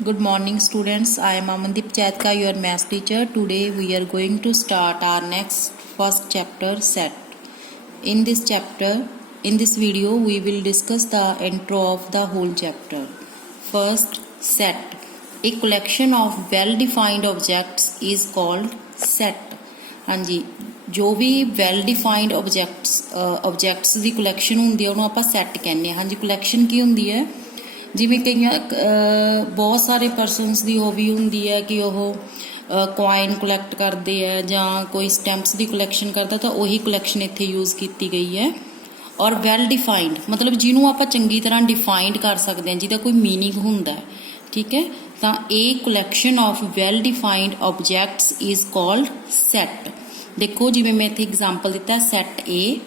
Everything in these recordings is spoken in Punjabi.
Good morning students. I am Amandeep Chatka, your math teacher. Today we are going to start our first chapter set. In this video we will discuss the intro of the whole chapter. First, set. A collection of well defined objects is called set. हाँ जी, जो भी well defined objects ਦੀ collection ਹੁੰਦੀ ਹੈ ਉਹਨੂੰ ਆਪਾਂ set ਕਹਿੰਦੇ ਹਾਂ। हाँ जी, collection ਕੀ ਹੁੰਦੀ ਹੈ? ਜਿਵੇਂ ਕਈਆਂ ਬਹੁਤ ਸਾਰੇ ਪਰਸਨਸ ਦੀ ਹੌਬੀ ਹੁੰਦੀ ਹੈ ਕਿ ਉਹ ਕੋਇਨ ਕਲੈਕਟ ਕਰਦੇ ਆ ਜਾਂ ਕੋਈ ਸਟੈਂਪਸ ਦੀ ਕਲੈਕਸ਼ਨ ਕਰਦਾ, ਤਾਂ ਉਹੀ ਕਲੈਕਸ਼ਨ ਇੱਥੇ ਯੂਜ਼ ਕੀਤੀ ਗਈ ਹੈ। ਔਰ ਵੈਲ ਡਿਫਾਈਨਡ ਮਤਲਬ ਜਿਹਨੂੰ ਆਪਾਂ ਚੰਗੀ ਤਰ੍ਹਾਂ ਡਿਫਾਈਨਡ ਕਰ ਸਕਦੇ ਹਾਂ, ਜਿਹਦਾ ਕੋਈ ਮੀਨਿੰਗ ਹੁੰਦਾ ਹੈ, ਠੀਕ ਹੈ। ਤਾਂ ਇਹ collection of well defined objects is called set. ਦੇਖੋ ਜਿਵੇਂ ਮੈਂ ਇੱਥੇ ਐਗਜ਼ਾਮਪਲ ਦਿੱਤਾ set A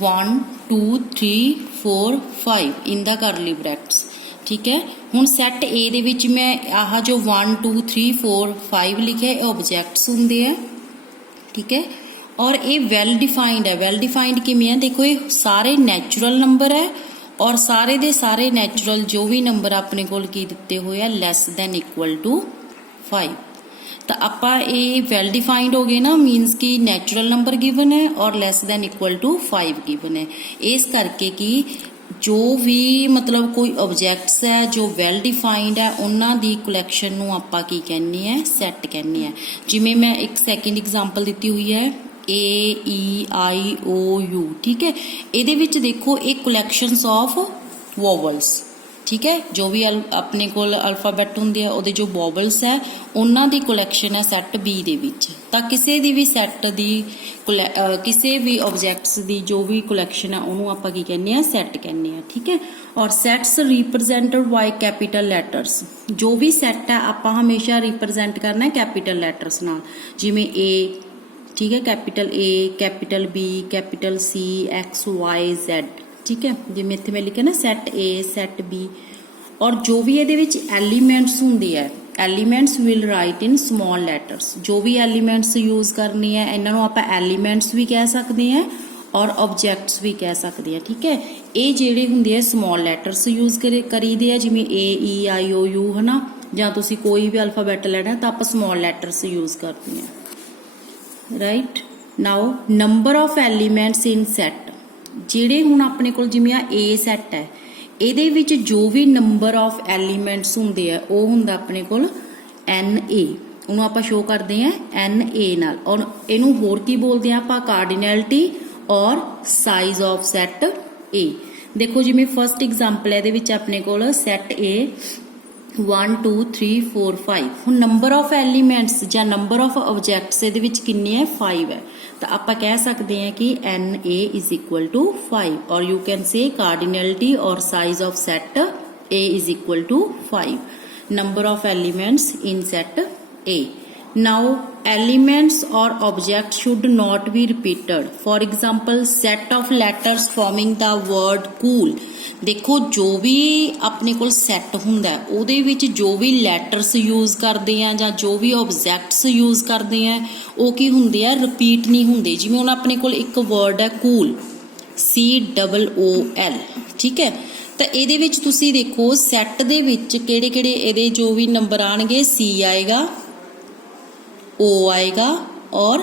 1 2 3 4 5 in the curly brackets, ਠੀਕ ਹੈ। ਹੁਣ ਸੈਟ A ਦੇ ਵਿੱਚ ਮੈਂ ਆਹ ਜੋ 1 2 3 4 5 ਲਿਖਿਆ ਇਹ ਆਬਜੈਕਟਸ ਹੁੰਦੇ ਆ, ਠੀਕ ਹੈ। ਔਰ ਇਹ ਵੈਲ ਡਿਫਾਈਨਡ ਹੈ। ਵੈਲ ਡਿਫਾਈਨਡ ਕਿਵੇਂ ਹੈ? ਦੇਖੋ ਇਹ ਸਾਰੇ ਨੈਚੁਰਲ ਨੰਬਰ ਹੈ ਔਰ ਸਾਰੇ ਦੇ ਸਾਰੇ ਨੈਚੁਰਲ ਜੋ ਵੀ ਨੰਬਰ ਆਪਣੇ ਕੋਲ ਕੀ ਦਿੱਤੇ ਹੋਏ ਆ ਲੈਸ ਦੈਨ ਇਕੁਅਲ ਟੂ 5। ਤਾਂ ਆਪਾਂ ਇਹ ਵੈਲ ਡਿਫਾਈਨਡ ਹੋ ਗਏ ਨਾ, ਮੀਨਸ ਕਿ ਨੈਚੁਰਲ ਨੰਬਰ ਗਿਵਨ ਹੈ ਔਰ less than equal to 5 given ਹੈ। ਇਸ ਕਰਕੇ ਕਿ ਜੋ ਵੀ ਮਤਲਬ ਕੋਈ ਆਬਜੈਕਟਸ ਹੈ ਜੋ ਵੈਲ ਡਿਫਾਈਨਡ ਹੈ ਉਹਨਾਂ ਦੀ ਕਲੈਕਸ਼ਨ ਨੂੰ ਆਪਾਂ ਕੀ ਕਹਿੰਦੇ ਆ? ਸੈਟ ਕਹਿੰਦੇ ਆ। ਜਿਵੇਂ ਮੈਂ ਇੱਕ ਸੈਕਿੰਡ ਐਗਜ਼ਾਮਪਲ ਦਿੱਤੀ ਹੋਈ ਹੈ AEIOU, ਠੀਕ ਹੈ। ਇਹਦੇ ਵਿੱਚ ਦੇਖੋ ਇਹ ਕਲੈਕਸ਼ਨਸ ਆਫ ਵੋਵਲਸ, ਠੀਕ ਹੈ। ਜੋ ਵੀ ਆਪਣੇ ਕੋਲ ਅਲਫਾਬੈਟ ਹੁੰਦੇ ਆ ਉਹਦੇ ਜੋ ਵੋਵਲਸ ਹੈ ਉਹਨਾਂ ਦੀ ਕਲੈਕਸ਼ਨ ਹੈ ਸੈੱਟ B ਦੇ ਵਿੱਚ। ਤਾਂ ਕਿਸੇ ਦੀ ਵੀ ਸੈੱਟ ਦੀ ਕਿਸੇ ਵੀ ਆਬਜੈਕਟਸ ਦੀ ਜੋ ਵੀ ਕਲੈਕਸ਼ਨ ਹੈ ਉਹਨੂੰ ਆਪਾਂ ਕੀ ਕਹਿੰਦੇ ਆ? ਸੈੱਟ ਕਹਿੰਦੇ ਆ, ਠੀਕ ਹੈ। ਔਰ ਸੈਟਸ ਰਿਪਰੈਜ਼ੈਂਟਡ ਬਾਈ ਕੈਪੀਟਲ ਲੈਟਰਸ। ਜੋ ਵੀ ਸੈੱਟ ਹੈ ਆਪਾਂ ਹਮੇਸ਼ਾ ਰਿਪਰੈਜ਼ੈਂਟ ਕਰਨਾ ਕੈਪੀਟਲ ਲੈਟਰਸ ਨਾਲ, ਜਿਵੇਂ A, ਠੀਕ ਹੈ, capital A, capital B, capital C, X Y Z, ਠੀਕ ਹੈ। ਜਿਵੇਂ ਇੱਥੇ ਮੈਂ ਲਿਖਿਆ ਨਾ ਸੈਟ A, ਸੈਟ B। ਔਰ ਜੋ ਵੀ ਇਹਦੇ ਵਿੱਚ ਐਲੀਮੈਂਟਸ ਹੁੰਦੇ ਆ, elements will right in small letters. ਜੋ ਵੀ ਐਲੀਮੈਂਟਸ ਯੂਜ਼ ਕਰਨੀ ਹੈ ਇਹਨਾਂ ਨੂੰ ਆਪਾਂ ਐਲੀਮੈਂਟਸ ਵੀ ਕਹਿ ਸਕਦੇ ਹਾਂ ਔਰ ਆਬਜੈਕਟਸ ਵੀ ਕਹਿ ਸਕਦੇ ਹਾਂ, ਠੀਕ ਹੈ। ਇਹ ਜਿਹੜੇ ਹੁੰਦੇ ਆ ਸਮਾਲ ਲੈਟਰਸ ਯੂਜ਼ ਕਰੀਦੇ ਆ, ਜਿਵੇਂ AEIOU ਹੈ ਨਾ, ਜਾਂ ਤੁਸੀਂ ਕੋਈ ਵੀ ਅਲਫਾਬੈਟ ਲੈਣਾ ਤਾਂ ਆਪਾਂ ਸਮਾਲ ਲੈਟਰਸ ਯੂਜ਼ ਕਰਦੇ ਹਾਂ, right. Now number of elements in set. ਜਿਹੜੇ ਹੁਣ ਆਪਣੇ ਕੋਲ ਜਿਵੇਂ ਆ A ਸੈਟ ਹੈ, ਇਹਦੇ ਵਿੱਚ ਜੋ ਵੀ ਨੰਬਰ ਆਫ ਐਲੀਮੈਂਟਸ ਹੁੰਦੇ ਆ ਉਹ ਹੁੰਦਾ ਆਪਣੇ ਕੋਲ NA। ਉਹਨੂੰ ਆਪਾਂ ਸ਼ੋ ਕਰਦੇ ਆ NA ਨਾਲ। ਔਰ ਇਹਨੂੰ ਹੋਰ ਕੀ ਬੋਲਦੇ ਆ ਆਪਾਂ? ਕਾਰਡੀਨੈਲਿਟੀ ਔਰ ਸਾਈਜ਼ ਆਫ ਸੈਟ A। ਦੇਖੋ ਜਿਵੇਂ ਫਸਟ ਐਗਜ਼ਾਮਪਲ ਹੈ, ਇਹਦੇ ਵਿੱਚ ਆਪਣੇ ਕੋਲ ਸੈਟ A 1 2 3 4 5। ਹੁਣ ਨੰਬਰ ਆਫ ਐਲੀਮੈਂਟਸ ਜਾਂ ਨੰਬਰ ਆਫ ਆਬਜੈਕਟਸ ਇਹਦੇ ਵਿੱਚ ਕਿੰਨੇ ਹੈ? 5 ਹੈ। ਤਾਂ ਆਪਾਂ ਕਹਿ ਸਕਦੇ ਹਾਂ ਕਿ NA is equal to 5 ਔਰ ਯੂ ਕੈਨ ਸੇ ਕਾਰਡੀਨੈਲਿਟੀ ਔਰ size of set A is equal to 5। Number of elements in set A। Now elements or objects should not be repeated. For example, set of letters forming the word cool। ਦੇਖੋ ਜੋ ਵੀ ਆਪਣੇ ਕੋਲ ਸੈੱਟ ਹੁੰਦਾ ਉਹਦੇ ਵਿੱਚ ਜੋ ਵੀ ਲੈਟਰਸ ਯੂਜ਼ ਕਰਦੇ ਆ ਜਾਂ ਜੋ ਵੀ ਆਬਜੈਕਟਸ ਯੂਜ਼ ਕਰਦੇ ਆ ਉਹ ਕੀ ਹੁੰਦੇ ਆ? ਰਿਪੀਟ ਨਹੀਂ ਹੁੰਦੇ। ਜਿਵੇਂ ਹੁਣ ਆਪਣੇ ਕੋਲ ਇੱਕ ਵਰਡ ਹੈ ਕੂਲ, COOL, ਠੀਕ ਹੈ। ਤਾਂ ਇਹਦੇ ਵਿੱਚ ਤੁਸੀਂ ਦੇਖੋ ਸੈੱਟ ਦੇ ਵਿੱਚ ਕਿਹੜੇ ਕਿਹੜੇ ਇਹਦੇ ਜੋ ਵੀ ਨੰਬਰ ਆਣਗੇ, C ਆਏਗਾ, O ਆਏਗਾ ਔਰ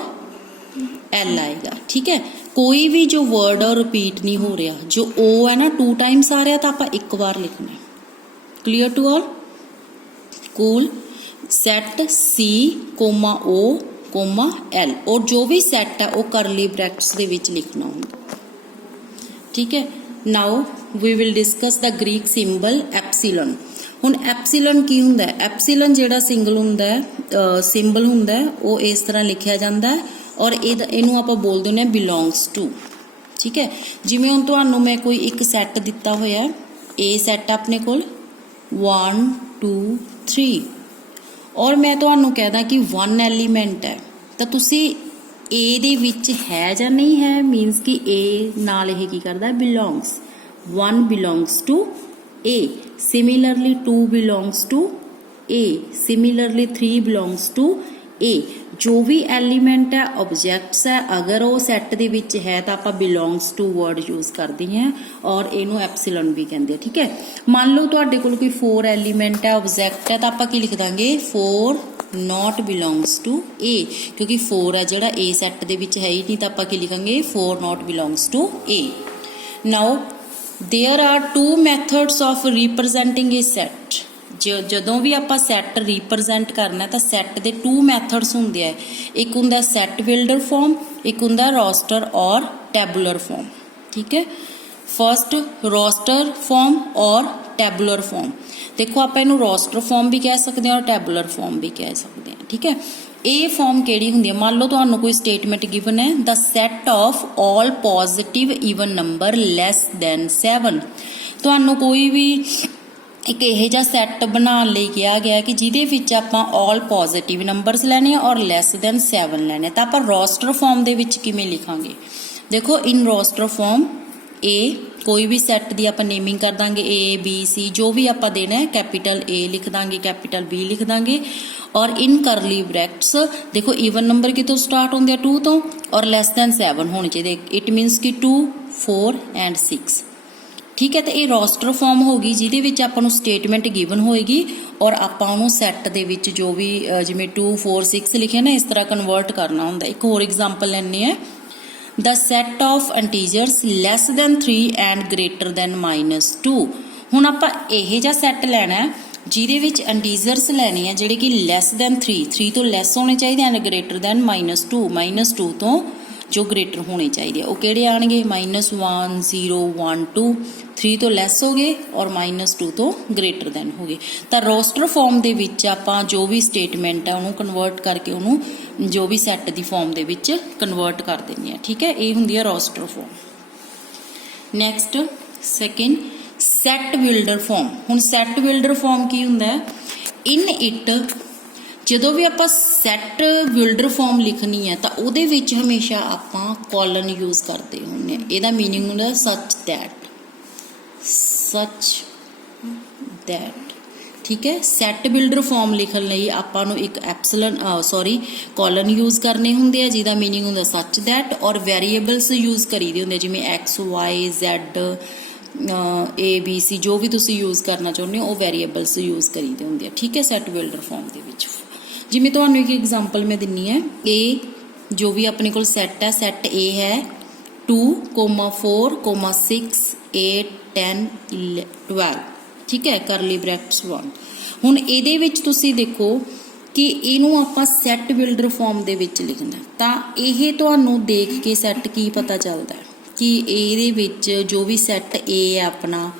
L ਆਏਗਾ, ਠੀਕ ਹੈ। ਕੋਈ ਵੀ ਜੋ ਵਰਡ ਆ ਰਿਪੀਟ ਨਹੀਂ ਹੋ ਰਿਹਾ। ਜੋ O ਹੈ ਨਾ 2 ਟਾਈਮਸ ਆ ਰਿਹਾ ਤਾਂ ਆਪਾਂ ਇੱਕ ਵਾਰ ਲਿਖਣਾ। Clear to all? Cool set C, O, L। ਔਰ ਜੋ ਵੀ ਸੈੱਟ ਹੈ ਉਹ ਕਰਲੀ ਬ੍ਰੈਕਟਸ ਦੇ ਵਿੱਚ ਲਿਖਣਾ ਹੁੰਦਾ, ਠੀਕ ਹੈ। Now we will discuss the Greek symbol epsilon. ਹੁਣ ਐਪਸੀਲਨ ਕੀ ਹੁੰਦਾ ਹੈ? ਐਪਸੀਲਨ ਜਿਹੜਾ ਸਿੰਬਲ ਹੁੰਦਾ ਉਹ ਇਸ ਤਰ੍ਹਾਂ ਲਿਖਿਆ ਜਾਂਦਾ ਔਰ ਇਹਨੂੰ ਆਪਾਂ ਬੋਲਦੇ ਹੁੰਦੇ ਹਾਂ ਬਿਲੋਂਗਸ ਟੂ, ਠੀਕ ਹੈ। ਜਿਵੇਂ ਹੁਣ ਤੁਹਾਨੂੰ ਮੈਂ ਕੋਈ ਇੱਕ ਸੈੱਟ ਦਿੱਤਾ ਹੋਇਆ, A ਸੈੱਟ ਆਪਣੇ ਕੋਲ 1 2 3 ਔਰ ਮੈਂ ਤੁਹਾਨੂੰ ਕਹਿਦਾ ਕਿ 1 ਐਲੀਮੈਂਟ ਹੈ, ਤਾਂ ਤੁਸੀਂ A ਦੇ ਵਿੱਚ ਹੈ ਜਾਂ ਨਹੀਂ ਹੈ, ਮੀਨਸ ਕਿ A ਨਾਲ ਇਹ ਕੀ ਕਰਦਾ? Belongs. 1 belongs to A, similarly 2 belongs to A, similarly 3 belongs to A। जो भी एलीमेंट है ऑब्जेक्ट्स है अगर वो सैट दे विच है तो आप बिलोंग्स टू वर्ड यूज करते हैं और इनू एप्सिलॉन भी कहते हैं। ठीक है, मान लो तुहाडे कोल कोई 4 एलीमेंट है ऑब्जेक्ट है तो आप की लिख देंगे 4 नॉट बिलोंग्स टू ए, क्योंकि 4 है जिहड़ा ए सैट दे विच है ही नहीं, तो आप की लिखेंगे 4 not belongs to A. Now there are 2 methods of representing a set. ਜਦੋਂ ਵੀ ਆਪਾਂ ਸੈੱਟ ਰਿਪਰੈਜ਼ੈਂਟ ਕਰਨਾ ਤਾਂ ਸੈੱਟ ਦੇ 2 ਮੈਥਡਸ ਹੁੰਦੇ ਆ, ਇੱਕ ਹੁੰਦਾ ਸੈੱਟ ਬਿਲਡਰ ਫਾਰਮ, ਇੱਕ ਹੁੰਦਾ ਰੋਸਟਰ ਔਰ ਟੈਬੂਲਰ ਫਾਰਮ। ਠੀਕ ਹੈ, ਫਸਟ ਰੋਸਟਰ ਫਾਰਮ ਔਰ ਟੈਬੂਲਰ ਫਾਰਮ। ਦੇਖੋ ਆਪਾਂ ਇਹਨੂੰ ਰੋਸਟਰ ਫਾਰਮ ਵੀ ਕਹਿ ਸਕਦੇ ਹਾਂ ਔਰ ਟੈਬੂਲਰ ਫਾਰਮ ਵੀ ਕਹਿ ਸਕਦੇ ਹਾਂ। ਠੀਕ ਹੈ, ਇਹ ਫਾਰਮ ਕਿਹੜੀ ਹੁੰਦੀ ਹੈ, ਮੰਨ ਲਓ ਤੁਹਾਨੂੰ ਕੋਈ ਸਟੇਟਮੈਂਟ ਗਿਵਨ ਹੈ the set of all positive even number less than 7। ਤੁਹਾਨੂੰ ਕੋਈ ਵੀ एक ਇਹੋ ਜਿਹਾ ਸੈੱਟ ਬਣਾਉਣ ਲਈ ਕਿਹਾ ਗਿਆ ਕਿ ਜਿਹਦੇ ਵਿੱਚ ਆਪਾਂ ਆਲ ਪੋਜ਼ਿਟਿਵ ਨੰਬਰਸ ਲੈਣੇ ਆ ਔਰ ਲੈਸ ਦੈਨ 7 ਲੈਣੇ, ਤਾਂ ਆਪਾਂ ਰੋਸਟਰ ਫਾਰਮ ਦੇ ਵਿੱਚ ਕਿਵੇਂ ਲਿਖਾਂਗੇ। ਦੇਖੋ ਇਨ ਰੋਸਟਰ ਫਾਰਮ ਏ ਕੋਈ ਵੀ ਸੈੱਟ ਦੀ ਆਪਾਂ ਨੇਮਿੰਗ ਕਰ ਦਾਂਗੇ A B C, ਜੋ ਵੀ ਆਪਾਂ ਦੇਣਾ ਹੈ कैपिटल A लिख दांगे कैपिटल B लिख दांगे और इन करली ब्रैकेट्स देखो ईवन नंबर कितों स्टार्ट होंगे 2 तो और लैस दैन 7 होने चाहिए। इट मीनस कि 2 4 एंड 6। ठीक है, तो ये रोस्टर फॉर्म होगी जिहदे विच आपां नूं स्टेटमेंट गिवन होएगी और आपां उहनूं सैट दे विच जो भी जिवें 2 4 6 लिखे ना इस तरह कन्वर्ट करना हुंदा। एक होर एग्जाम्पल लैंदे आ the set of integers less than 3 and greater than -2। हुण आपां इहो जिहा सैट लैना जिहदे विच इंटीजर्स लैने आ जिहड़े कि लैस दैन 3 तो लैस होने चाहिए एंड ग्रेटर दैन -2 तो जो ग्रेटर होने चाहिए। वो किहड़े आएंगे -1 0 1 2 3 तो लैस हो गए और -2 तो ग्रेटर दैन हो गए। तो रोस्टर फॉर्म दे विच आपां जो भी स्टेटमेंट है उन्होंने कन्वर्ट करके उन्होंने जो भी सैट की फॉर्म दे विच कन्वर्ट कर देंगे। ठीक है, ये हुंदी है roster form. Next second set builder form. हुण सैट बिल्डर फॉर्म की हुंदा है इन इट ਜਦੋਂ ਵੀ ਆਪਾਂ ਸੈੱਟ ਬਿਲਡਰ ਫਾਰਮ ਲਿਖਣੀ ਹੈ ਤਾਂ ਉਹਦੇ ਵਿੱਚ ਹਮੇਸ਼ਾ ਆਪਾਂ ਕੋਲਨ ਯੂਜ਼ ਕਰਦੇ ਹੁੰਦੇ ਹਾਂ। ਇਹਦਾ ਮੀਨਿੰਗ ਹੁੰਦਾ ਸੱਚ ਦੈਟ। ਠੀਕ ਹੈ, ਸੈੱਟ ਬਿਲਡਰ ਫਾਰਮ ਲਿਖਣ ਲਈ ਆਪਾਂ ਨੂੰ ਇੱਕ ਕੋਲਨ ਯੂਜ਼ ਕਰਨੇ ਹੁੰਦੇ ਆ ਜਿਹਦਾ ਮੀਨਿੰਗ ਹੁੰਦਾ ਸੱਚ ਦੈਟ ਔਰ ਵੈਰੀਏਬਲਸ ਯੂਜ਼ ਕਰੀਦੇ ਹੁੰਦੇ ਜਿਵੇਂ x y z A B C ਜੋ ਵੀ ਤੁਸੀਂ ਯੂਜ਼ ਕਰਨਾ ਚਾਹੁੰਦੇ ਹੋ ਉਹ ਵੈਰੀਏਬਲਸ ਯੂਜ਼ ਕਰੀਦੇ ਹੁੰਦੇ ਆ। ਠੀਕ ਹੈ, ਸੈੱਟ ਬਿਲਡਰ ਫਾਰਮ ਦੇ ਵਿੱਚ ਜਿਵੇਂ ਤੁਹਾਨੂੰ ਇੱਕ ਐਗਜ਼ਾਮਪਲ ਮੈਂ ਦਿੰਨੀ ਹੈ A ਜੋ ਵੀ ਆਪਣੇ ਕੋਲ ਸੈੱਟ ਹੈ ਸੈੱਟ A ਹੈ 2 4 6 8 10 12। ਠੀਕ ਹੈ, ਕਰਲੀ ਬ੍ਰੈਕਟਸ 1। ਹੁਣ ਇਹਦੇ ਵਿੱਚ ਤੁਸੀਂ ਦੇਖੋ ਕਿ ਇਹਨੂੰ ਆਪਾਂ ਸੈੱਟ ਬਿਲਡਰ ਫਾਰਮ ਦੇ ਵਿੱਚ ਲਿਖਣਾ ਤਾਂ ਇਹ ਤੁਹਾਨੂੰ ਦੇਖ ਕੇ ਸੈੱਟ ਕੀ ਪਤਾ ਚੱਲਦਾ ਕਿ ਇਹਦੇ ਵਿੱਚ ਜੋ ਵੀ ਸੈੱਟ A ਹੈ ਆਪਣਾ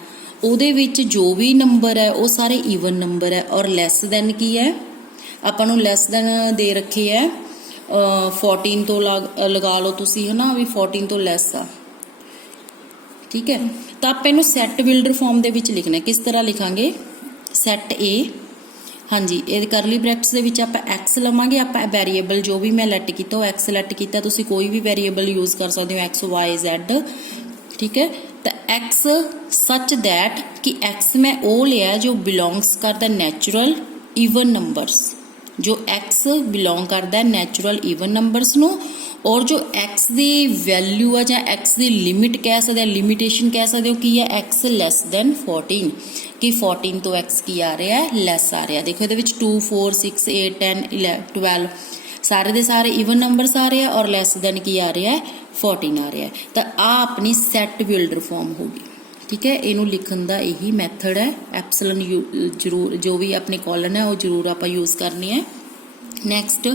ਉਹਦੇ ਵਿੱਚ ਜੋ ਵੀ ਨੰਬਰ ਹੈ ਉਹ ਸਾਰੇ ਈਵਨ ਨੰਬਰ ਹੈ ਔਰ ਲੈਸ ਦੈਨ ਕੀ ਹੈ ਆਪਾਂ ਨੂੰ ਲੈਸ ਦੈਨ ਦੇ ਰੱਖੇ ਹੈ 14 ਤੋਂ ਲਗਾ ਲਓ ਤੁਸੀਂ ਹੈ ਨਾ ਵੀ 14 ਤੋਂ ਲੈਸ ਆ। ਠੀਕ ਹੈ, ਤਾਂ ਆਪਾਂ ਇਹਨੂੰ ਸੈੱਟ ਬਿਲਡਰ ਫਾਰਮ ਦੇ ਵਿੱਚ ਲਿਖਣਾ। ਕਿਸ ਤਰ੍ਹਾਂ ਲਿਖਾਂਗੇ ਸੈੱਟ A ਹਾਂਜੀ ਇਹ ਕਰਲੀ ਬ੍ਰੈਕਟਸ ਦੇ ਵਿੱਚ ਆਪਾਂ x ਲਵਾਂਗੇ। ਆਪਾਂ ਵੈਰੀਏਬਲ ਜੋ ਵੀ ਮੈਂ ਲੈਟ ਕੀਤਾ ਉਹ x ਲੈਟ ਕੀਤਾ, ਤੁਸੀਂ ਕੋਈ ਵੀ ਵੈਰੀਏਬਲ ਯੂਜ਼ ਕਰ ਸਕਦੇ ਹੋ x y z। ਠੀਕ ਹੈ, ਤਾਂ x ਸੱਚ ਦੈਟ ਕਿ x ਮੈਂ ਉਹ ਲਿਆ ਜੋ ਬਿਲੋਂਗਸ ਕਰਦਾ ਨੈਚੁਰਲ ਈਵਨ ਨੰਬਰਸ, जो x बिलोंग करता है नैचुरल ईवन नंबरस नूं और जो x की वैल्यू है या x की लिमिट कह सकते हैं लिमिटेशन कह सकते हो कि है x लैस दैन 14 कि 14 तो x की आ रहा है लैस आ रहा है। देखो ये 2 4 6 8 10 12 सारे दे सारे ईवन नंबरस आ रहे हैं और लैस दैन की आ रहा है 14 आ रहा है। तो आ अपनी सैट बिल्डर फॉर्म होगी। ठीक है, इनू लिखण दा यही मैथड है। एप्सिलॉन जरूर जो भी अपने कॉलन है वो जरूर आप यूज़ करनी है। नैक्सट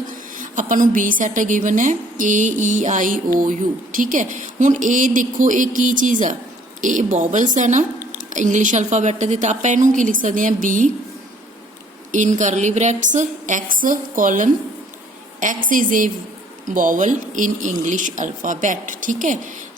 ਆਪਾਂ ਨੂੰ B सैट गिवन है A E I O U। ठीक है, हुण ये देखो ये की चीज़ है ये बॉबल्स है ना इंग्लिश अल्फाबैट के, तो आप इनू की लिख सकते हैं B इन करली brackets X colon X is a vowel in English alphabet. ठीक है,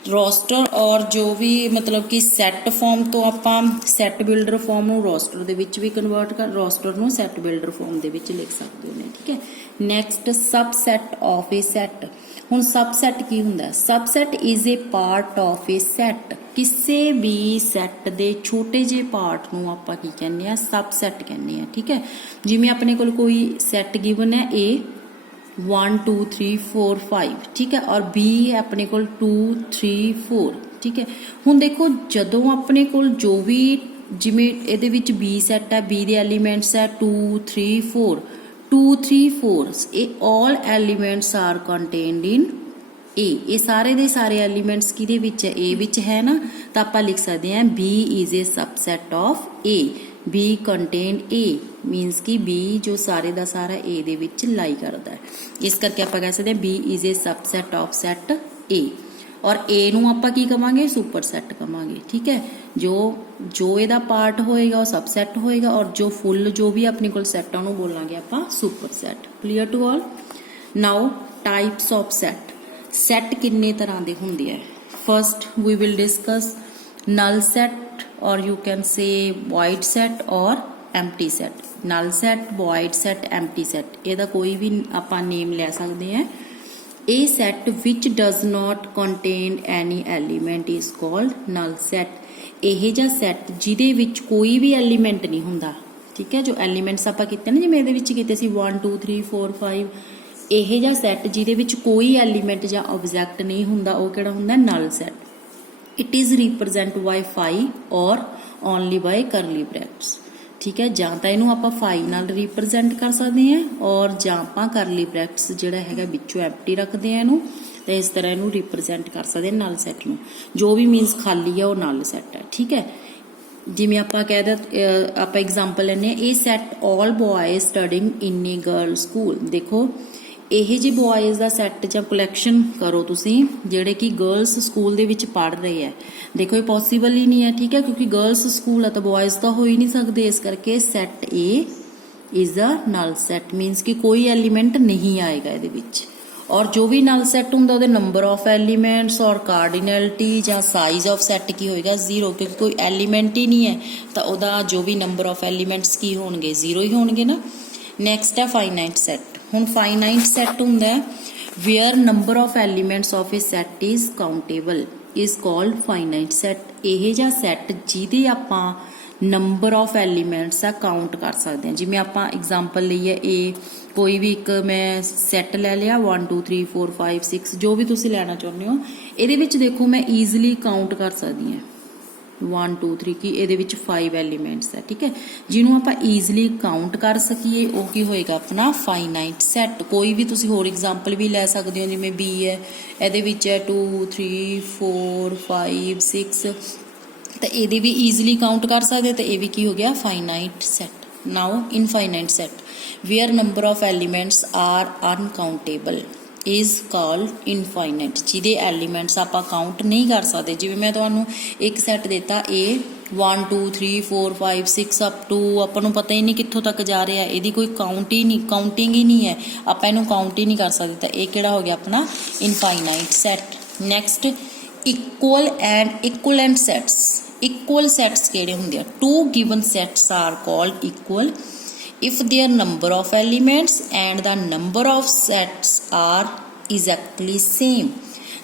रोस्टर और जो भी मतलब कि सैट फॉर्म तो आप सैट बिल्डर फॉर्म नूं रोस्टर दे विच भी कन्वर्ट कर रोस्टर नूं सैट बिल्डर फॉर्म दे विच लिख सकते हो। ठीक है, next subset of a set. हुण सबसैट की हुंदा subset is a part of a set. किसी भी सैट दे छोटे जे पार्ट नूं आपां की कहने आ सबसैट कहने आ। ठीक है, जिवें अपने कोल कोई सैट गिवन है A 1 2 3 4 5 ठीक है और B है अपने कोल 2 3 4 ठीक है। हुण देखो जदों अपने कोल जो भी जिमें इहदे विच B सैट है B दे एलीमेंट्स है 2 3 4 2 3 4 ये all elements are contained in A, ये सारे दे सारे एलीमेंट्स किहदे विच है ए विच है ना, तो आपां लिख सकते हैं B is a subset of A, B contain A मीनस कि B जो सारे दा सारा A दे विच लाई करदा है, इस करके आपां कह सकते हैं B is a subset of set A और A नूं आपां की कवांगे सुपर सैट कवांगे ठीक है। जो इहदा पार्ट होएगा वो सबसैट होएगा और जो फुल जो भी अपने कोल सैट आ उहनूं बोलांगे आपां superset. Clear to all. Now types of set, set किन्ने तरह दे हुंदे आ। First we will discuss null set और you can say void set और empty set. Null set void set empty set इहदा कोई भी आपां नेम ले सकते हैं। A set which does not contain any element is called null set। ਇਹ ਜਿਹਾ ਸੈੱਟ ਜਿਹਦੇ ਵਿੱਚ ਕੋਈ ਵੀ ਐਲੀਮੈਂਟ ਨਹੀਂ ਹੁੰਦਾ ਠੀਕ ਹੈ, ਜੋ ਐਲੀਮੈਂਟਸ ਆਪਾਂ ਕੀਤੇ ਨੇ ਜਿਵੇਂ ਇਹਦੇ ਵਿੱਚ ਕੀਤੇ ਸੀ 1 2 3 4 5, ਇਹ ਜਿਹਾ ਸੈੱਟ ਜਿਹਦੇ ਵਿੱਚ ਕੋਈ ਐਲੀਮੈਂਟ ਜਾਂ ਆਬਜੈਕਟ ਨਹੀਂ ਹੁੰਦਾ ਉਹ ਕਿਹੜਾ ਹੁੰਦਾ ਨਲ ਸੈੱਟ। ਇਟ ਇਜ਼ ਰਿਪਰੈਜ਼ੈਂਟ ਬਾਈ ਫਾਈ ਔਰ ਓਨਲੀ ਬਾਈ ਕਰਲੀ ਬ੍ਰੈਕਟਸ ठीक है, ਜਾਂ ਤਾਂ ਇਹਨੂੰ ਆਪਾਂ ਫਾਈ ਨਾਲ ਰਿਪਰੈਜ਼ੈਂਟ ਕਰ ਸਕਦੇ ਹਾਂ ਔਰ ਜਾਂ ਆਪਾਂ ਕਰਲੀ ਬ੍ਰੈਕਟਸ ਜਿਹੜਾ ਹੈਗਾ ਵਿੱਚੋਂ ਐਮਪਟੀ ਰੱਖਦੇ ਆ ਇਹਨੂੰ ਤੇ ਇਸ ਤਰ੍ਹਾਂ ਇਹਨੂੰ ਰਿਪਰੈਜ਼ੈਂਟ ਕਰ ਸਕਦੇ ਨਲ ਸੈੱਟ ਨੂੰ, ਜੋ ਵੀ ਮੀਨਸ ਖਾਲੀ ਆ ਉਹ ਨਲ ਸੈੱਟ ਹੈ ਠੀਕ ਹੈ। ਜਿਵੇਂ ਆਪਾਂ ਕਹਿ ਆਪਾਂ ਐਗਜ਼ਾਮਪਲ ਲੈਂਦੇ ਹਾਂ ਇਹ ਸੈੱਟ ਆਲ ਬॉयਜ਼ ਸਟੱਡਿੰਗ ਇਨ ਏ ਗਰਲ ਸਕੂਲ। ਦੇਖੋ ਇਹ ਜਿਹੇ ਬॉयਜ਼ ਦਾ ਸੈੱਟ ਜਾਂ ਕਲੈਕਸ਼ਨ ਕਰੋ ਤੁਸੀਂ ਜਿਹੜੇ ਕਿ ਗਰਲਸ ਸਕੂਲ ਦੇ ਵਿੱਚ ਪੜ੍ਹ ਰਹੇ ਆ। ਦੇਖੋ ਇਹ ਪੋਸੀਬਲ ਹੀ ਨਹੀਂ ਹੈ ਠੀਕ ਹੈ, ਕਿਉਂਕਿ ਗਰਲਸ ਸਕੂਲ ਆ ਤਾਂ ਬॉयਜ਼ ਤਾਂ ਹੋ ਹੀ ਨਹੀਂ ਸਕਦੇ, ਇਸ ਕਰਕੇ set A is a null set means ਕਿ ਕੋਈ ਐਲੀਮੈਂਟ ਨਹੀਂ ਆਏਗਾ ਇਹਦੇ ਵਿੱਚ। ਔਰ ਜੋ ਵੀ ਨਲ ਸੈੱਟ ਹੁੰਦਾ ਉਹਦੇ ਨੰਬਰ ਆਫ ਐਲੀਮੈਂਟਸ ਔਰ ਕਾਰਡੀਨੈਲਿਟੀ ਜਾਂ ਸਾਈਜ਼ ਆਫ ਸੈੱਟ ਕੀ ਹੋਏਗਾ 0, ਕਿਉਂਕਿ ਕੋਈ ਐਲੀਮੈਂਟ ਹੀ ਨਹੀਂ ਹੈ ਤਾਂ ਉਹਦਾ ਜੋ ਵੀ ਨੰਬਰ ਆਫ ਐਲੀਮੈਂਟਸ ਕੀ ਹੋਣਗੇ 0 ਹੀ ਹੋਣਗੇ ਨਾ। ਨੈਕਸਟ ਹੈ ਫਾਈਨਾਈਟ ਸੈੱਟ। ਹੁਣ ਫਾਈਨਾਈਟ ਸੈੱਟ ਹੁੰਦਾ ਹੈ where number of elements of a set is countable is called finite set. ਇਹ ਜਿਹਾ ਸੈੱਟ ਜਿਹਦੇ ਆਪਾਂ ਨੰਬਰ ਆਫ ਐਲੀਮੈਂਟਸ ਆ ਕਾਊਂਟ ਕਰ ਸਕਦੇ ਹਾਂ। ਜਿਵੇਂ ਆਪਾਂ ਐਗਜ਼ਾਮਪਲ ਲਈਏ ਇਹ ਕੋਈ ਵੀ ਇੱਕ ਮੈਂ ਸੈੱਟ ਲੈ ਲਿਆ 1 2 3 4 5 6 ਜੋ ਵੀ ਤੁਸੀਂ ਲੈਣਾ ਚਾਹੁੰਦੇ ਹੋ, ਇਹਦੇ ਵਿੱਚ ਦੇਖੋ ਮੈਂ ਈਜ਼ੀਲੀ ਕਾਊਂਟ ਕਰ ਸਕਦੀ ਹਾਂ 1 2 3 ਕਿ ਇਹਦੇ ਵਿੱਚ 5 ਐਲੀਮੈਂਟਸ ਹੈ ਠੀਕ ਹੈ। ਜਿਹਨੂੰ ਆਪਾਂ ਈਜ਼ੀਲੀ ਕਾਊਂਟ ਕਰ ਸਕੀਏ ਉਹ ਕੀ ਹੋਏਗਾ ਆਪਣਾ ਫਾਈਨਾਈਟ ਸੈੱਟ। ਕੋਈ ਵੀ ਤੁਸੀਂ ਹੋਰ ਐਗਜ਼ਾਮਪਲ ਵੀ ਲੈ ਸਕਦੇ ਹੋ ਜਿਵੇਂ B ਹੈ ਇਹਦੇ ਵਿੱਚ ਹੈ 2 3 4 5 6 ਤਾਂ ਇਹਦੇ ਵੀ ਈਜ਼ੀਲੀ ਕਾਊਂਟ ਕਰ ਸਕਦੇ ਤਾਂ ਇਹ ਵੀ ਕੀ ਹੋ ਗਿਆ finite set. Now infinite set where number of elements are uncountable is called infinite, ਜਿਹਦੇ ਐਲੀਮੈਂਟਸ ਆਪਾਂ ਕਾਊਂਟ ਨਹੀਂ ਕਰ ਸਕਦੇ। ਜਿਵੇਂ ਮੈਂ ਤੁਹਾਨੂੰ ਇੱਕ ਸੈੱਟ ਦਿੱਤਾ A 1 2 3 4 5 6 ਅਪ ਟੂ ਆਪਾਂ ਨੂੰ ਪਤਾ ਹੀ ਨਹੀਂ ਕਿੱਥੋਂ ਤੱਕ ਜਾ ਰਿਹਾ, ਇਹਦੀ ਕੋਈ ਕਾਊਂਟਿੰਗ ਹੀ ਨਹੀਂ ਹੈ, ਆਪਾਂ ਇਹਨੂੰ ਕਾਊਂਟ ਹੀ ਨਹੀਂ ਕਰ ਸਕਦੇ ਤਾਂ ਇਹ ਕਿਹੜਾ ਹੋ ਗਿਆ ਆਪਣਾ infinite set. Next equal and equivalent sets. Equal sets ਕਿਹੜੇ ਹੁੰਦੇ ਆ, two given sets are called equal if their number of elements and the number of sets are exactly same।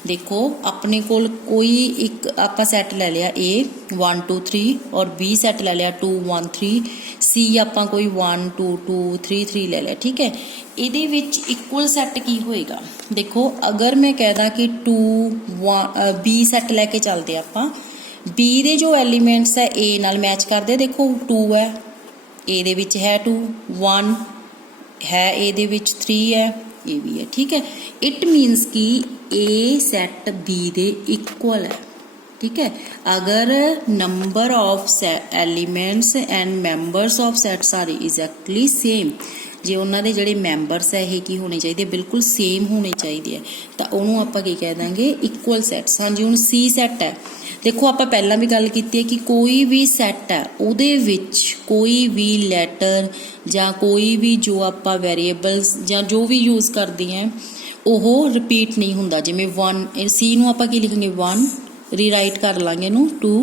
देखो अपने कोल कोई एक आपा सैट ले लिया A 1 2 3 और B सैट ले लिया 2 1 3, C आपा कोई 1 2 2 3 3 ले लिया ठीक है। ਇਹਦੇ ਵਿੱਚ ਇਕੁਅਲ ਸੈੱਟ ਕੀ ਹੋਏਗਾ, ਦੇਖੋ ਅਗਰ ਮੈਂ ਕਹਿਦਾ ਕਿ 2 B ਸੈੱਟ ਲੈ ਕੇ ਚੱਲਦੇ ਆਪਾਂ, B ਦੇ ਜੋ ਐਲੀਮੈਂਟਸ ਹੈ A ਨਾਲ ਮੈਚ ਕਰਦੇ, ਦੇਖੋ 2 ਹੈ A ਦੇ ਵਿੱਚ ਹੈ 2 1 ਹੈ A ਦੇ ਵਿੱਚ 3 ਹੈ A ਵੀ ਹੈ ਠੀਕ ਹੈ। ਇਟ ਮੀਨਸ ਕਿ A ਸੈੱਟ B ਦੇ ਇਕੁਅਲ ਹੈ ਠੀਕ ਹੈ। ਅਗਰ number of elements and members of sets are exactly same, ਜੇ ਉਹਨਾਂ ਦੇ ਜਿਹੜੇ ਮੈਂਬਰਸ ਹੈ ਇਹ ਕੀ ਹੋਣੇ ਚਾਹੀਦੇ ਬਿਲਕੁਲ ਸੇਮ ਹੋਣੇ ਚਾਹੀਦੇ ਆ ਤਾਂ ਉਹਨੂੰ ਆਪਾਂ ਕੀ ਕਹਿ ਦਾਂਗੇ ਇਕੁਅਲ ਸੈਟਸ। ਹਾਂਜੀ ਹੁਣ C ਸੈੱਟ ਹੈ, ਦੇਖੋ ਆਪਾਂ ਪਹਿਲਾਂ ਵੀ ਗੱਲ ਕੀਤੀ ਹੈ ਕਿ ਕੋਈ ਵੀ ਸੈੱਟ ਹੈ ਉਹਦੇ ਵਿੱਚ ਕੋਈ ਵੀ ਲੈਟਰ ਜਾਂ ਕੋਈ ਵੀ ਜੋ ਆਪਾਂ ਵੇਰੀਏਬਲਸ ਜਾਂ ਜੋ ਵੀ ਯੂਜ਼ ਕਰਦੇ ਹਾਂ ਉਹ ਰਿਪੀਟ ਨਹੀਂ ਹੁੰਦਾ। ਜਿਵੇਂ 1 C ਨੂੰ ਆਪਾਂ ਕੀ ਲਿਖਾਂਗੇ 1 ਰੀਰਾਈਟ ਕਰ ਲਾਂਗੇ ਇਹਨੂੰ 2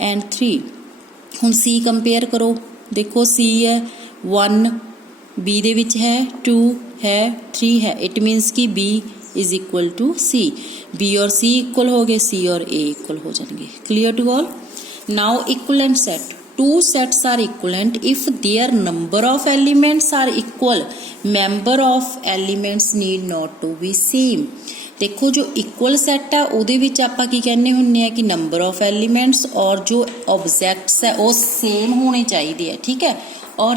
ਐਂਡ 3। ਹੁਣ C ਕੰਪੇਅਰ ਕਰੋ, ਦੇਖੋ C ਹੈ 1 B ਦੇ ਵਿੱਚ ਹੈ 2 ਹੈ 3 ਹੈ, ਇਟ ਮੀਨਸ ਕਿ B is equal to C। B और C इक्वल हो गए, C और A इक्वल हो जाएंगे। Clear to all. Now equivalent set, two sets are equivalent if their number of elements are equal. Member of elements need not to be same. देखो जो इक्वल सैट है ਉਹਦੇ ਵਿੱਚ ਆਪਾਂ ਕੀ ਕਹਿੰਦੇ ਹੁੰਨੇ ਆ ਕਿ ਨੰਬਰ ਆਫ ਐਲੀਮੈਂਟਸ ਔਰ ਜੋ ਆਬਜੈਕਟਸ ਹੈ ਉਹ ਸੇਮ ਹੋਣੇ ਚਾਹੀਦੇ ਆ, ਠੀਕ ਹੈ। ਔਰ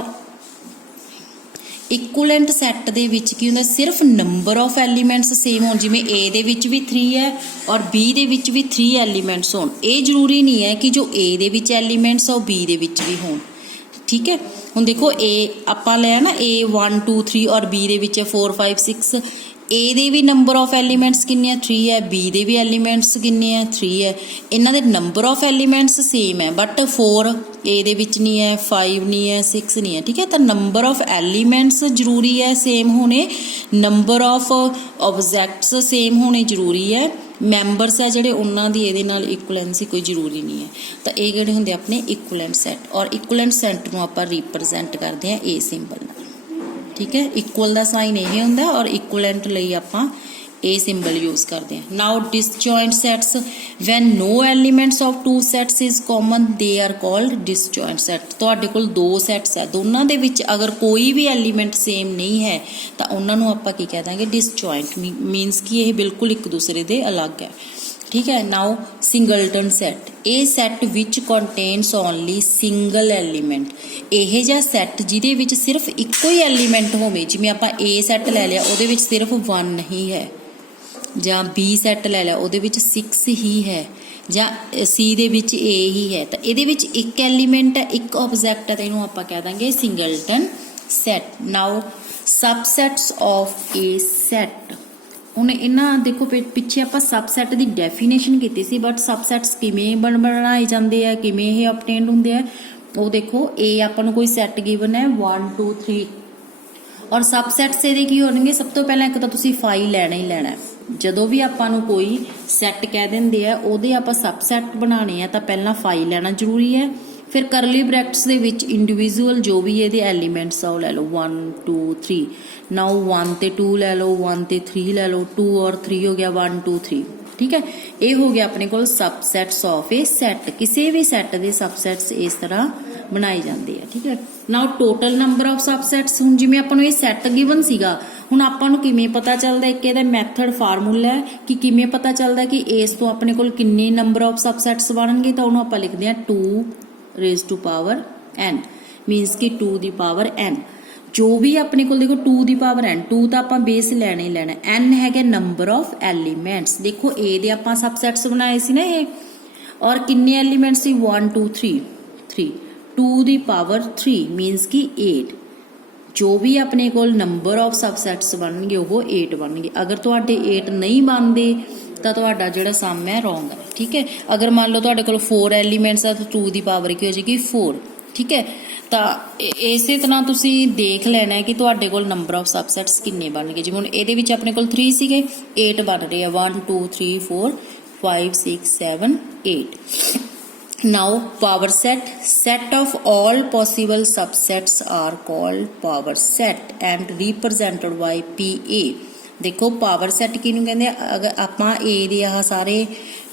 ਇਕੁਅਲੈਂਟ ਸੈੱਟ ਦੇ ਵਿੱਚ ਕੀ ਹੁੰਦਾ, ਸਿਰਫ ਨੰਬਰ ਆਫ ਐਲੀਮੈਂਟਸ ਸੇਮ ਹੋਣ, ਜਿਵੇਂ A ਦੇ ਵਿੱਚ ਵੀ 3 ਹੈ ਔਰ B ਦੇ ਵਿੱਚ ਵੀ 3 ਐਲੀਮੈਂਟਸ ਹੋਣ। ਇਹ ਜ਼ਰੂਰੀ ਨਹੀਂ ਹੈ ਕਿ ਜੋ A ਦੇ ਵਿੱਚ ਐਲੀਮੈਂਟਸ ਆ ਉਹ B ਦੇ ਵਿੱਚ ਵੀ ਹੋਣ, ਠੀਕ ਹੈ। ਹੁਣ ਦੇਖੋ A ਆਪਾਂ ਲਿਆ ਨਾ A 1 2 3 ਔਰ B ਦੇ ਵਿੱਚ 4 5 6। A ਦੇ ਵੀ ਨੰਬਰ ਆਫ ਐਲੀਮੈਂਟਸ ਕਿੰਨੇ ਆ 3 ਹੈ, B ਦੇ ਵੀ ਐਲੀਮੈਂਟਸ ਕਿੰਨੇ ਆ 3 ਹੈ। ਇਹਨਾਂ ਦੇ ਨੰਬਰ ਆਫ ਐਲੀਮੈਂਟਸ ਸੇਮ ਹੈ ਬਟ 4 A ਦੇ ਵਿੱਚ ਨਹੀਂ ਹੈ, 5 ਨਹੀਂ ਹੈ, 6 ਨਹੀਂ ਹੈ, ਠੀਕ ਹੈ। ਤਾਂ ਨੰਬਰ ਆਫ ਐਲੀਮੈਂਟਸ ਜ਼ਰੂਰੀ ਹੈ ਸੇਮ ਹੋਣੇ, ਨੰਬਰ ਆਫ ਆਬਜੈਕਟਸ ਸੇਮ ਹੋਣੇ ਜ਼ਰੂਰੀ ਹੈ, ਮੈਂਬਰਸ ਹੈ ਜਿਹੜੇ ਉਹਨਾਂ ਦੀ ਇਹਦੇ ਨਾਲ ਇਕੁਅਲੈਂਸੀ ਕੋਈ ਜ਼ਰੂਰੀ ਨਹੀਂ ਹੈ। ਤਾਂ ਇਹ ਜਿਹੜੇ ਹੁੰਦੇ ਆਪਣੇ ਇਕੁਅਲੈਂਟ ਸੈੱਟ, ਔਰ ਇਕੁਅਲੈਂਟ ਸੈੱਟ ਨੂੰ ਆਪਾਂ ਰਿਪਰੈਜ਼ੈਂਟ ਕਰਦੇ ਹਾਂ A ਸਿੰਬਲ ਨਾਲ, ਠੀਕ ਹੈ। ਇਕੁਅਲ ਦਾ ਸਾਈਨ ਇਹ ਹੁੰਦਾ ਔਰ ਇਕੁਅਲੈਂਟ ਲਈ ਆਪਾਂ A ਸਿੰਬਲ ਯੂਜ਼ ਕਰਦੇ ਹਾਂ। Now disjoint sets, when no elements of two sets is common they are called disjoint set. ਤੁਹਾਡੇ ਕੋਲ ਦੋ ਸੈਟਸ ਹੈ, ਦੋਨਾਂ ਦੇ ਵਿੱਚ ਅਗਰ ਕੋਈ ਵੀ ਐਲੀਮੈਂਟ ਸੇਮ ਨਹੀਂ ਹੈ ਤਾਂ ਉਹਨਾਂ ਨੂੰ ਆਪਾਂ ਕੀ ਕਹਿ ਦਾਂਗੇ, ਡਿਸਜੁਆਇੰਟ। ਮੀਨਸ ਕਿ ਇਹ ਬਿਲਕੁਲ ਇੱਕ ਦੂਸਰੇ ਦੇ ਅਲੱਗ ਹੈ, ਠੀਕ ਹੈ। ਨਾਓ ਸਿੰਗਲਟਨ ਸੈਟ, ਇਹ ਸੈੱਟ ਵਿੱਚ ਕੰਟੇਨਸ ਓਨਲੀ ਸਿੰਗਲ ਐਲੀਮੈਂਟ। ਇਹ ਜਿਹਾ ਸੈੱਟ ਜਿਹਦੇ ਵਿੱਚ ਸਿਰਫ ਇੱਕੋ ਹੀ ਐਲੀਮੈਂਟ ਹੋਵੇ, ਜਿਵੇਂ ਆਪਾਂ A ਸੈੱਟ ਲੈ ਲਿਆ ਉਹਦੇ ਵਿੱਚ ਸਿਰਫ 1 ਹੀ ਹੈ, ਜਾਂ B ਸੈੱਟ ਲੈ ਲਿਆ ਉਹਦੇ ਵਿੱਚ 6 ਹੀ ਹੈ, ਜਾਂ C ਦੇ ਵਿੱਚ A ਹੀ ਹੈ, ਤਾਂ ਇਹਦੇ ਵਿੱਚ ਇੱਕ ਐਲੀਮੈਂਟ ਹੈ, ਇੱਕ ਆਬਜੈਕਟ ਹੈ, ਤਾਂ ਇਹਨੂੰ ਆਪਾਂ ਕਹਿ ਦਾਂਗੇ singleton set. Now subsets of A set, ਹੁਣ ਇਹਨਾਂ ਦੇਖੋ ਪਿੱਛੇ ਆਪਾਂ ਸਬਸੈਟ ਦੀ ਡੈਫੀਨੇਸ਼ਨ ਕੀਤੀ ਸੀ, ਬਟ ਸਬਸੈਟਸ ਕਿਵੇਂ ਬਣਾਏ ਜਾਂਦੇ ਆ, ਕਿਵੇਂ ਇਹ ਅਬਟੇਨਡ ਹੁੰਦੇ ਆ, ਉਹ ਦੇਖੋ। A ਆਪਾਂ ਨੂੰ ਕੋਈ ਸੈੱਟ ਗਿਵਨ ਹੈ 1 2 3 ਔਰ ਸਬਸੈਟਸ ਇਹਦੇ ਕੀ ਹੋਣਗੇ, ਸਭ ਤੋਂ ਪਹਿਲਾਂ ਇੱਕ ਤਾਂ ਤੁਸੀਂ ਫਾਈ ਲੈਣਾ ਹੀ ਲੈਣਾ। ਜਦੋਂ ਵੀ ਆਪਾਂ ਨੂੰ ਕੋਈ ਸੈੱਟ ਕਹਿ ਦਿੰਦੇ ਆ ਉਹਦੇ ਆਪਾਂ ਸਬਸੈਟ ਬਣਾਉਣੇ ਆ ਤਾਂ ਪਹਿਲਾਂ ਫਾਈ ਲੈਣਾ ਜ਼ਰੂਰੀ ਹੈ, ਫਿਰ ਕਰਲੀ ਬ੍ਰੈਕਟਸ ਦੇ ਵਿੱਚ ਇੰਡੀਵਿਜੂਅਲ ਜੋ ਵੀ ਇਹਦੇ ਐਲੀਮੈਂਟਸ ਆ ਉਹ ਲੈ ਲਓ 1 2 3। ਨਾਓ 1 ਤੇ 2 ਲੈ ਲਓ, 1 ਤੇ 3 ਲੈ ਲਓ, 2 ਔਰ 3 ਹੋ ਗਿਆ 1 2 3, ਠੀਕ ਹੈ। ਇਹ ਹੋ ਗਿਆ ਆਪਣੇ ਕੋਲ ਸਬਸੈਟਸ ਆਫ ਏ ਸੈੱਟ। ਕਿਸੇ ਵੀ ਸੈੱਟ ਦੇ ਸਬਸੈਟਸ ਇਸ ਤਰ੍ਹਾਂ ਬਣਾਏ ਜਾਂਦੇ ਆ, ਠੀਕ ਹੈ। ਨਾਓ ਟੋਟਲ ਨੰਬਰ ਆਫ ਸਬਸੈਟਸ, ਹੁਣ ਜਿਵੇਂ ਆਪਾਂ ਨੂੰ ਇਹ ਸੈੱਟ ਗਿਵਨ ਸੀਗਾ, ਹੁਣ ਆਪਾਂ ਨੂੰ ਕਿਵੇਂ ਪਤਾ ਚੱਲਦਾ, ਇੱਕ ਇਹਦਾ ਮੈਥਡ ਫਾਰਮੂਲਾ ਹੈ ਕਿ ਕਿਵੇਂ ਪਤਾ ਚੱਲਦਾ ਕਿ ਇਸ ਤੋਂ ਆਪਣੇ ਕੋਲ ਕਿੰਨੇ ਨੰਬਰ ਆਫ ਸਬਸੈਟਸ ਬਣਨਗੇ, ਤਾਂ ਉਹਨੂੰ ਆਪਾਂ ਲਿਖਦੇ ਹਾਂ 2 raised to power n, means ਕਿ 2 ਦੀ ਪਾਵਰ n। ਜੋ ਵੀ ਆਪਣੇ ਕੋਲ ਦੇਖੋ 2 ਦੀ ਪਾਵਰ n, 2 ਤਾਂ ਆਪਾਂ ਬੇਸ ਲੈਣਾ ਹੀ ਲੈਣਾ, n ਹੈਗਾ ਨੰਬਰ ਆਫ ਐਲੀਮੈਂਟਸ। ਦੇਖੋ A ਦੇ ਆਪਾਂ ਸਬਸੈਟਸ ਬਣਾਏ ਸੀ ਨਾ ਇਹ, ਔਰ ਕਿੰਨੇ ਐਲੀਮੈਂਟਸ ਸੀ 1 2 3 3, 2 ਦੀ ਪਾਵਰ 3 ਮੀਨਸ ਕਿ 8। ਜੋ ਵੀ ਆਪਣੇ ਕੋਲ ਨੰਬਰ ਆਫ ਸਬਸੈਟਸ ਬਣਨਗੇ ਉਹ 8 ਬਣਨਗੇ। ਅਗਰ ਤੁਹਾਡੇ 8 ਨਹੀਂ ਬਣਦੇ ਤਾਂ ਤੁਹਾਡਾ ਜਿਹੜਾ ਸਮ ਹੈ ਰੋਂਗ ਹੈ, ਠੀਕ ਹੈ। ਅਗਰ ਮੰਨ ਲਓ ਤੁਹਾਡੇ ਕੋਲ 4 ਐਲੀਮੈਂਟਸ ਆ ਤਾਂ 2 ਦੀ ਪਾਵਰ ਕੀ ਹੋ ਜਾਏਗੀ 4, ਠੀਕ ਹੈ। ਤਾਂ ਇਸੇ ਤਰ੍ਹਾਂ ਤੁਸੀਂ ਦੇਖ ਲੈਣਾ ਹੈ ਕਿ ਤੁਹਾਡੇ ਕੋਲ ਨੰਬਰ ਆਫ ਸਬਸੈਟਸ ਕਿੰਨੇ ਬਣਨਗੇ। ਜਿਵੇਂ ਹੁਣ ਇਹਦੇ ਵਿੱਚ ਆਪਣੇ ਕੋਲ 3 ਸੀਗੇ, 8 ਬਣ ਰਹੇ ਆ 1 2 3 4 5 6 7 8। Now power set of all possible subsets are called power set and represented by PA। ਦੇਖੋ ਪਾਵਰ ਸੈੱਟ ਕਿਹਨੂੰ ਕਹਿੰਦੇ ਆ, ਅਗਰ ਆਪਾਂ A ਦੇ ਆਹ ਸਾਰੇ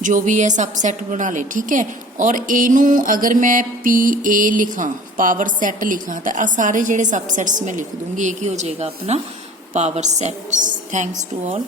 ਜੋ ਵੀ ਹੈ ਸਬਸੈਟ ਬਣਾ ਲਏ, ਠੀਕ ਹੈ। ਔਰ ਇਹਨੂੰ ਅਗਰ ਮੈਂ PA ਲਿਖਾਂ, ਪਾਵਰ ਸੈੱਟ ਲਿਖਾਂ, ਤਾਂ ਆ ਸਾਰੇ ਜਿਹੜੇ ਸਬਸੈਟਸ ਮੈਂ ਲਿਖ ਦੂੰਗੀ, ਇਹ ਕੀ ਹੋ ਜਾਏਗਾ ਆਪਣਾ power set. Thanks to all.